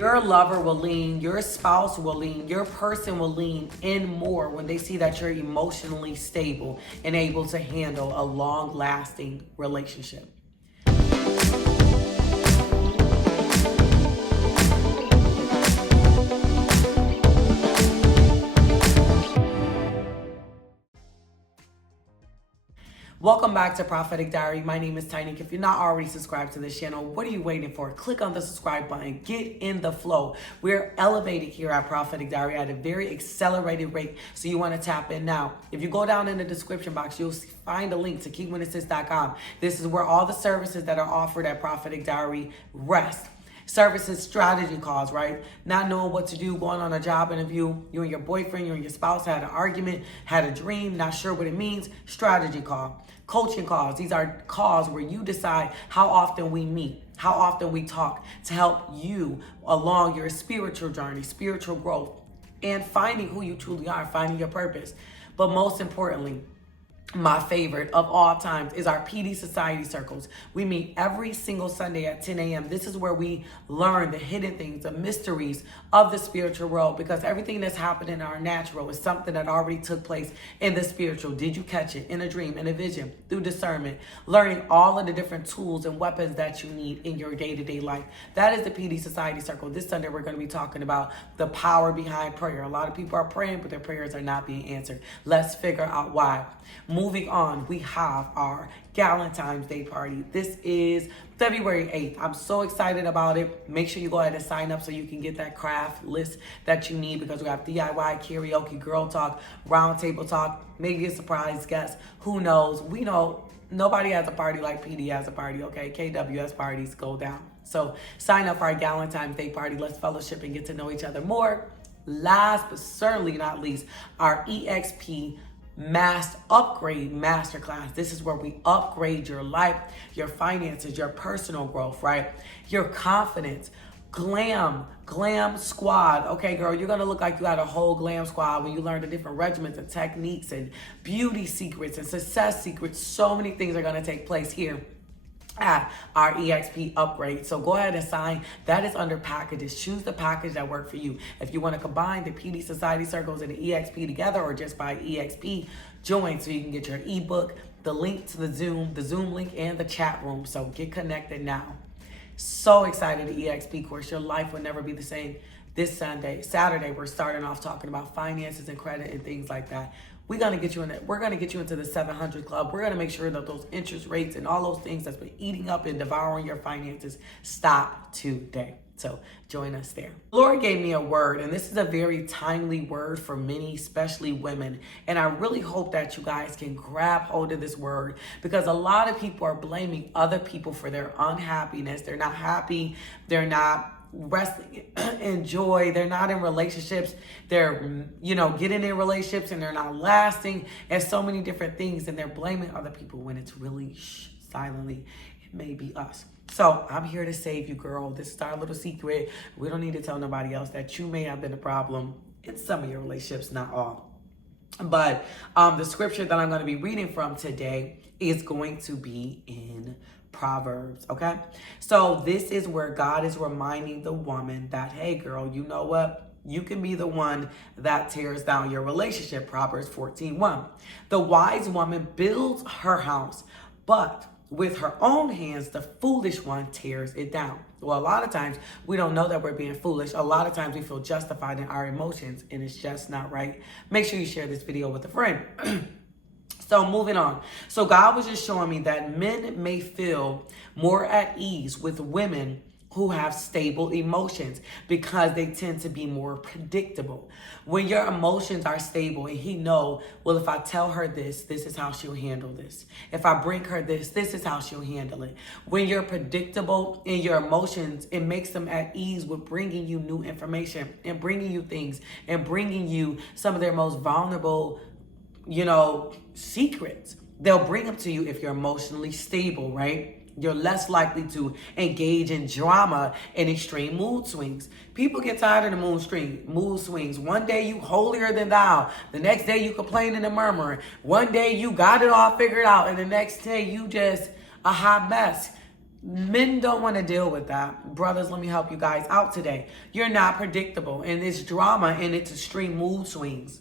Your lover will lean, your spouse will lean, your person will lean in more when they see that you're emotionally stable and able to handle a long-lasting relationship. Welcome back to Prophetic Diary. My name is Tiny. If you're not already subscribed to this channel, what are you waiting for? Click on the subscribe button. Get in the flow. We're elevated here at Prophetic Diary at a very accelerated rate, so you want to tap in now. If you go down in the description box, you'll find a link to keepwhenassist.com. This is where all the services that are offered at Prophetic Diary rest. Services, strategy calls, right? Not knowing what to do, going on a job interview, you and your boyfriend, you and your spouse had an argument, had a dream, not sure what it means, strategy call. Coaching calls, these are calls where you decide how often we meet, how often we talk to help you along your spiritual journey, spiritual growth, and finding who you truly are, finding your purpose. But most importantly, my favorite of all times is our PD Society Circles. We meet every single Sunday at 10 a.m. This is where we learn the hidden things, the mysteries of the spiritual world, because everything that's happening in our natural is something that already took place in the spiritual. Did you catch it in a dream, in a vision, through discernment, learning all of the different tools and weapons that you need in your day-to-day life? That is the PD Society Circle. This Sunday, we're going to be talking about the power behind prayer. A lot of people are praying, but their prayers are not being answered. Let's figure out why. Moving on, we have our Galentine's Day party. This is February 8th. I'm so excited about it. Make sure you go ahead and sign up so you can get that craft list that you need, because we have DIY, karaoke, girl talk, round table talk, maybe a surprise guest. Who knows? We know nobody has a party like PD has a party, okay? KWS parties go down. So sign up for our Galentine's Day party. Let's fellowship and get to know each other more. Last but certainly not least, our EXP Upgrade Masterclass. This is where we upgrade your life, your finances, your personal growth, right? Your confidence. Glam squad. Okay, girl, you're gonna look like you had a whole glam squad when you learn the different regimens and techniques and beauty secrets and success secrets. So many things are gonna take place here at our EXP upgrade. So go ahead and sign. That is under packages. Choose the package that works for you. If you want to combine the PD Society Circles and the EXP together, or just buy EXP, join so you can get your ebook, the link to the Zoom link, and the chat room. So get connected now. So excited. The EXP course, your life will never be the same. This Saturday, we're starting off talking about finances and credit and things like that. We're gonna get you in it. We're gonna get you into the 700 club. We're gonna make sure that those interest rates and all those things that's been eating up and devouring your finances stop today. So join us there. The Lord gave me a word, and this is a very timely word for many, especially women. And I really hope that you guys can grab hold of this word, because a lot of people are blaming other people for their unhappiness. They're not happy. They're not resting in joy. They're not in relationships. They're, getting in relationships and they're not lasting, and so many different things. And they're blaming other people when it's really silently, it may be us. So I'm here to save you, girl. This is our little secret. We don't need to tell nobody else that you may have been a problem in some of your relationships, not all. But the scripture that I'm going to be reading from today is going to be in Proverbs, okay? So this is where God is reminding the woman that, hey, girl, you know what? You can be the one that tears down your relationship. Proverbs 14:1. The wise woman builds her house, but with her own hands, the foolish one tears it down. Well, a lot of times we don't know that we're being foolish. A lot of times we feel justified in our emotions, and it's just not right. Make sure you share this video with a friend. So moving on. So God was just showing me that men may feel more at ease with women who have stable emotions, because they tend to be more predictable. When your emotions are stable and he know, well, if I tell her this, this is how she'll handle this. If I bring her this, this is how she'll handle it. When you're predictable in your emotions, it makes them at ease with bringing you new information and bringing you things and bringing you some of their most vulnerable, secrets. They'll bring them to you if you're emotionally stable, right? You're less likely to engage in drama and extreme mood swings. People get tired of the mood swings. One day you holier than thou. The next day you complaining and murmuring. One day you got it all figured out. And the next day you just a hot mess. Men don't want to deal with that. Brothers, let me help you guys out today. You're not predictable, and it's drama and it's extreme mood swings.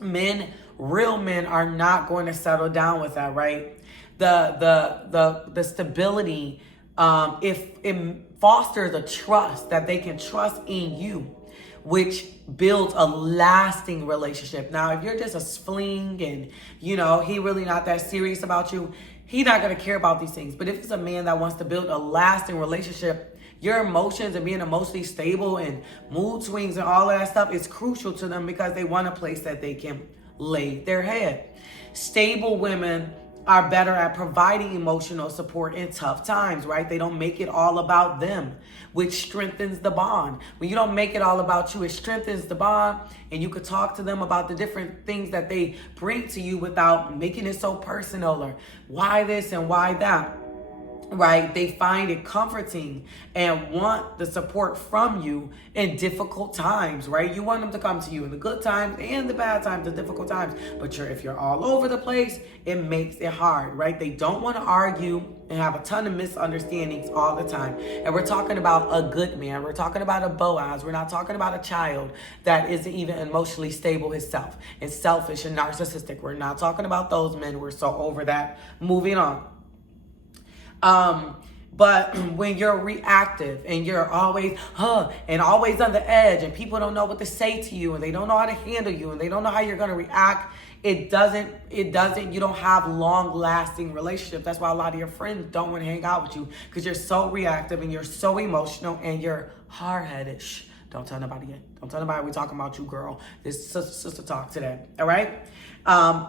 Real men are not going to settle down with that, right? The stability, if it fosters a trust that they can trust in you, which builds a lasting relationship. Now, if you're just a fling and, he really not that serious about you, he not going to care about these things. But if it's a man that wants to build a lasting relationship, your emotions and being emotionally stable and mood swings and all of that stuff is crucial to them because they want a place that they can lay their head. Stable women are better at providing emotional support in tough times, right? They don't make it all about them, which strengthens the bond. When you don't make it all about you, it strengthens the bond, and you could talk to them about the different things that they bring to you without making it so personal or why this and why that. Right? They find it comforting and want the support from you in difficult times, right? You want them to come to you in the good times and the bad times, the difficult times. But if you're all over the place, it makes it hard, right? They don't want to argue and have a ton of misunderstandings all the time. And we're talking about a good man. We're talking about a Boaz. We're not talking about a child that isn't even emotionally stable himself and selfish and narcissistic. We're not talking about those men. We're so over that. Moving on. But when you're reactive and you're always, and always on the edge and people don't know what to say to you and they don't know how to handle you and they don't know how you're going to react, you don't have long lasting relationships. That's why a lot of your friends don't want to hang out with you because you're so reactive and you're so emotional and you're hard-headed. Shh, don't tell nobody yet. Don't tell nobody we're talking about you, girl. This is sister talk today. All right.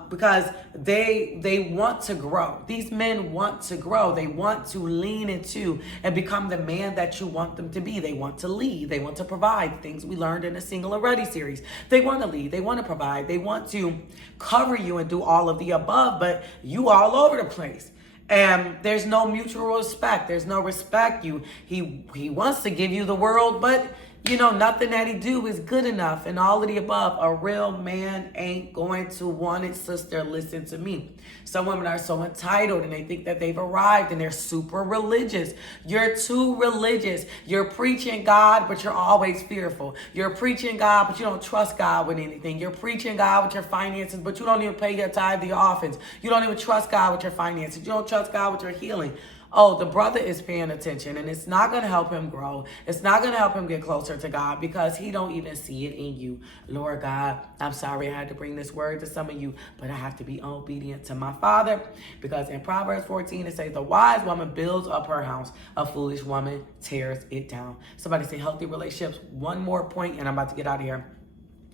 Because they want to grow. These men want to grow. They want to lean into and become the man that you want them to be. They want to lead. They want to provide things we learned in the Single and Ready series. They want to lead. They want to provide. They want to cover you and do all of the above, but you all over the place. And there's no mutual respect. There's no respect. He wants to give you the world, but nothing that he do is good enough and all of the above. A real man ain't going to want it, sister. Listen to me. Some women are so entitled and they think that they've arrived and they're super religious. You're too religious. You're preaching God, but you're always fearful. You're preaching God, but you don't trust God with anything. You're preaching God with your finances, but you don't even pay your tithe, your offense. You don't even trust God with your finances. You don't trust God with your healing. Oh, the brother is paying attention, and it's not going to help him grow. It's not going to help him get closer to God because he don't even see it in you. Lord God, I'm sorry I had to bring this word to some of you, but I have to be obedient to my Father because in Proverbs 14, it says, the wise woman builds up her house. A foolish woman tears it down. Somebody say healthy relationships. One more point, and I'm about to get out of here.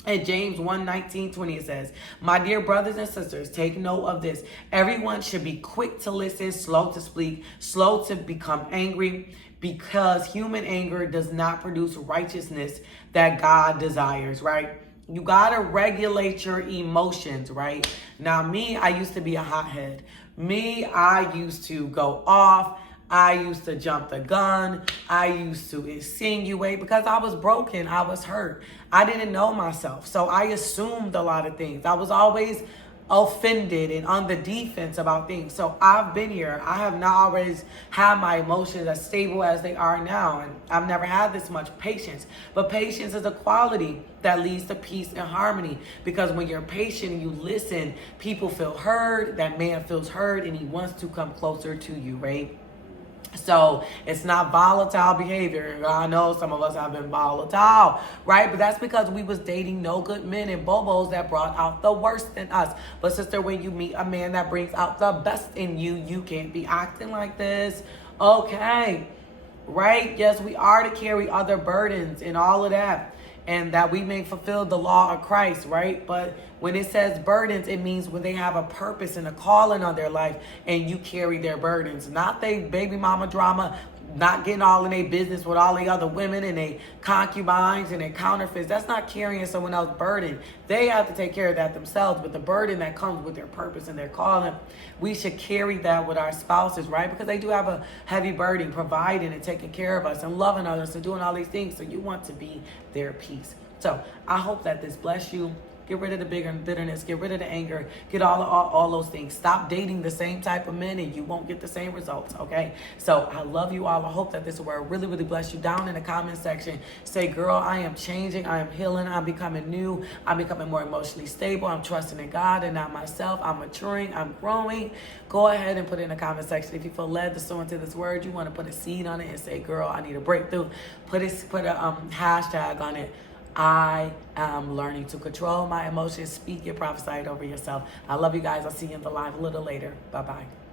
In James 1:19-20, it says, my dear brothers and sisters, take note of this. Everyone should be quick to listen, slow to speak, slow to become angry, because human anger does not produce righteousness that God desires, right? You got to regulate your emotions, right? Now, I used to be a hothead. I used to go off. I used to jump the gun. I used to insinuate because I was broken. I was hurt. I didn't know myself. So I assumed a lot of things. I was always offended and on the defense about things. So I've been here. I have not always had my emotions as stable as they are now. And I've never had this much patience. But patience is a quality that leads to peace and harmony. Because when you're patient and you listen, people feel heard. That man feels heard and he wants to come closer to you, right? So it's not volatile behavior. I know some of us have been volatile, right? But that's because we was dating no good men and bobos that brought out the worst in us. But sister, when you meet a man that brings out the best in you, you can't be acting like this. Okay, right? Yes, we are to carry other burdens and all of that, and that we may fulfill the law of Christ, right? But when it says burdens, it means when they have a purpose and a calling on their life and you carry their burdens. Not they baby mama drama, not getting all in their business with all the other women and they concubines and they counterfeits. That's not carrying someone else's burden. They have to take care of that themselves. But the burden that comes with their purpose and their calling, we should carry that with our spouses, right? Because they do have a heavy burden, providing and taking care of us and loving others and doing all these things. So you want to be their peace. So I hope that this bless you. Get rid of the bitterness. Get rid of the anger. Get all those things. Stop dating the same type of men and you won't get the same results, okay? So I love you all. I hope that this word really, really bless you. Down in the comment section, say, girl, I am changing. I am healing. I'm becoming new. I'm becoming more emotionally stable. I'm trusting in God and not myself. I'm maturing. I'm growing. Go ahead and put it in the comment section. If you feel led to sow into this word, you want to put a seed on it and say, girl, I need a breakthrough. Put a hashtag on it. I am learning to control my emotions. Speak it, prophesy it over yourself. I love you guys. I'll see you in the live a little later. Bye-bye.